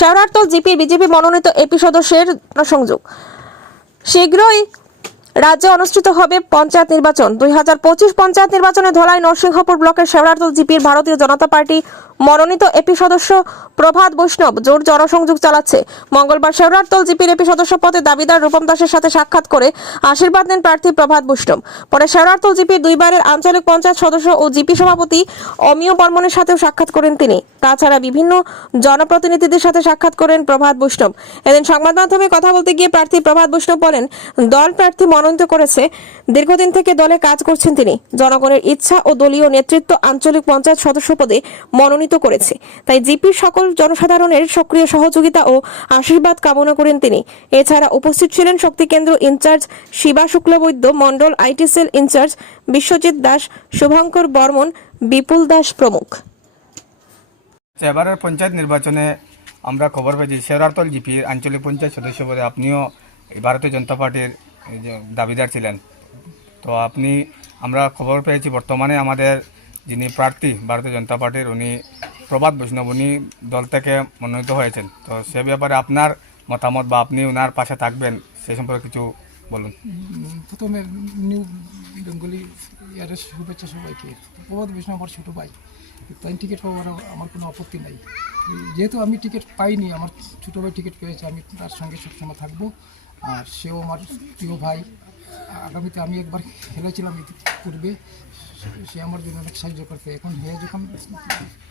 শেওড়ারতল GP BJP মনোনীত AP সদস্যের সংযোগ। শীঘ্রই রাজ্যে অনুষ্ঠিত হবে পঞ্চায়েত নির্বাচন। দুই হাজার পঁচিশ পঞ্চায়েত নির্বাচনে ধলাই নরসিংহপুর ব্লকের শেওড়ারতল জিপির ভারতীয় জনতা পার্টি মনোনীত এপি সদস্য প্রভাত বৈষ্ণব জোর জনসংযোগ চালাচ্ছে। মঙ্গলবার শেওড়ারতল জিপির এপি সদস্য পদে দাবিদার রূপম দাসের সাথে সাক্ষাৎ করে আশীর্বাদ নেন প্রার্থী প্রভাত বৈষ্ণব। পরে শেওড়ারতল জিপির দুইবারের আঞ্চলিক পঞ্চায়েত সদস্য ও জিপি সভাপতি অমিয় বর্মনের সাথেও সাক্ষাৎ করেন তিনি। তাছাড়া বিভিন্ন জনপ্রতিনিধিদের সাথে সাক্ষাৎ করেন প্রভাত বৈষ্ণব। এদিন সংবাদ মাধ্যমে কথা বলতে গিয়ে প্রার্থী প্রভাত বৈষ্ণব বলেন, দল প্রার্থী মনোনীত করেছে। দীর্ঘদিন থেকে দলে কাজ করছেন তিনি। জনগণের ইচ্ছা ও দলীয় নেতৃত্ব আঞ্চলিক পঞ্চায়েত সদস্য পদে মনোনীত করেছে। তাই জিপির সকল জনসাধারণের সক্রিয় সহযোগিতা ও আশীর্বাদ কামনা করেন তিনি। এছাড়া উপস্থিত ছিলেন শক্তি কেন্দ্র in charge Shiba Shuklabaidya Mondal, IT cell incharge Biswajit Das, Shubhankar Barman, Bipul Das প্রমুখ। এবারের পঞ্চায়েত নির্বাচনে আমরা খবর পেয়েছি, শেরারতল জিপির আঞ্চলিক পঞ্চায়েত সদস্য পদে আপনিও ভারতীয় জনতা পার্টির দাবিদার ছিলেন। তো আপনি, আমরা খবর পেয়েছি বর্তমানে আমাদের যিনি প্রার্থী ভারতীয় জনতা পার্টির, উনি প্রভাত বৈষ্ণব, উনি দল থেকে মনোনীত হয়েছেন। তো সে ব্যাপারে আপনার মতামত বা আপনি ওনার পাশে থাকবেন, সে সম্পর্কে কিছু বলুন। প্রথমে নিউ বেঙ্গলি ইয়ারের শুভেচ্ছা সবাইকে। প্রভাত বিষ্ণু আমার ছোটো ভাই। তাই টিকিট পাওয়ার আমার কোনো আপত্তি নাই। যেহেতু আমি টিকিট পাইনি আমার ছোটো ভাই টিকিট পেয়েছে আমি তার সঙ্গে সবসময় থাকব। আর সেও আমার প্রিয় ভাই। আগামীতে আমি একবার খেলেছিলাম পূর্বে। সে আমার জন্য অনেক সাহায্য করতে এখন হে যখন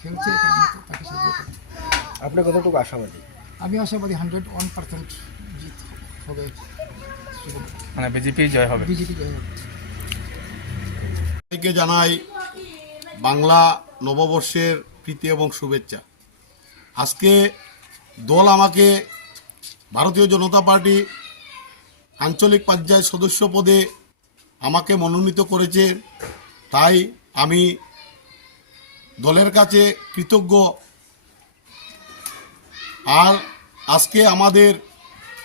খেলছে এখন আমি তাকে সাহায্য করি আপনি কতটুকু আশাবাদী? আমি আশাবাদী হান্ড্রেড ওয়ান পার্সেন্ট হবে। মানে বিজেপি জয় হবে। বিজেপি জয় হবে। সবাইকে জানাই বাংলা নববর্ষের প্রীতি এবং শুভেচ্ছা। আজকে দল আমাকে ভারতীয় জনতা পার্টি আঞ্চলিক পর্যায় সদস্য পদে আমাকে মনোনীত করেছে। তাই আমি দলের কাছে কৃতজ্ঞ। আর আজকে আমাদের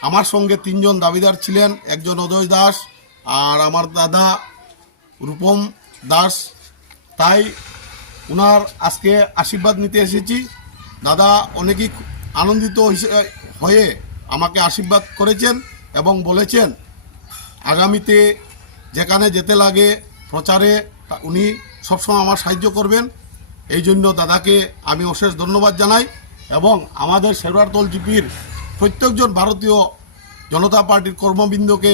আমার সঙ্গে তিনজন দাবিদার ছিলেন, একজন অজয় দাস আর আমার দাদা রূপম দাস। তাই ওনার আজকে আশীর্বাদ নিতে এসেছি। দাদা অনেকই আনন্দিত হয়ে আমাকে আশীর্বাদ করেছেন এবং বলেছেন, আগামীতে যেখানে যেতে লাগে প্রচারে উনি সবসময় আমার সাহায্য করবেন। এই জন্য দাদাকে আমি অশেষ ধন্যবাদ জানাই এবং আমাদের শেরওয়ারতল জিপির প্রত্যেকজন ভারতীয় জনতা পার্টির কর্মবৃন্দকে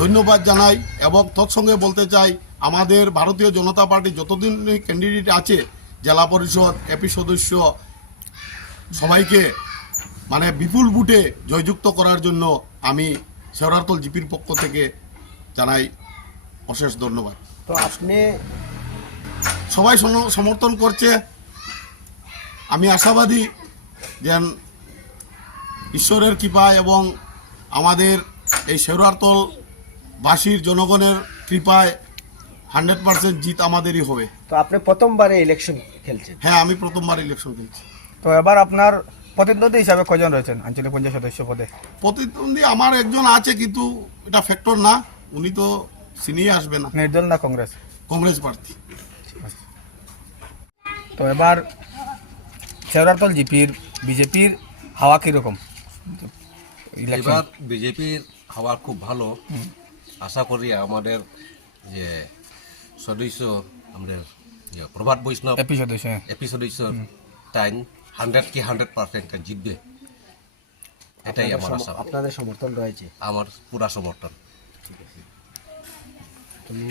ধন্যবাদ জানাই এবং তৎসঙ্গে বলতে চাই আমাদের ভারতীয় জনতা পার্টি যতদিন ক্যান্ডিডেট আছে জেলা পরিষদ এপি সদস্য সবাইকে মানে বিপুল বুটে জয়যুক্ত করার জন্য আমি শেওড়ারতল জিপির পক্ষ থেকে জানাই অশেষ ধন্যবাদ। তো আপনি সবাই সমর্থন করছে। আমি আশাবাদী যে ঈশ্বরের কৃপায় এবং আমাদের এই শেরুয়ারতল বাসীর জনগণের কৃপায় হান্ড্রেড পার্সেন্ট জিত আমাদেরই হবে। তো আপনি প্রথমবারে ইলেকশন খেলছেন? হ্যাঁ আমি প্রথমবার ইলেকশন খেলছি। তো এবার আপনার প্রতিদ্বন্দ্বী হিসাবে কজন রয়েছেন? আঞ্চলিক পঞ্চায়েত সদস্য পদে। প্রতিদ্বন্দ্বী আমার একজন আছে কিন্তু এটা ফ্যাক্টর না। উনি তো সিনিয়ে আসবে না। নির্দল না কংগ্রেস? কংগ্রেস প্রার্থী। তো এবার শেওড়াতল জিপির বিজেপির হাওয়া কীরকম? এবার বিজেপির হাওয়া খুব ভালো। আশা করি আমাদের যে সদস্য আমাদের যে প্রভাত বৈষ্ণব এপি সদস্য হ্যাঁ। এপি সদস্য টাইম হান্ড্রেড কি হান্ড্রেড পার্সেন্ট জিতবে। এটাই আমার আশা। আপনাদের সমর্থন রয়েছে? আমার পুরা সমর্থন। তুমি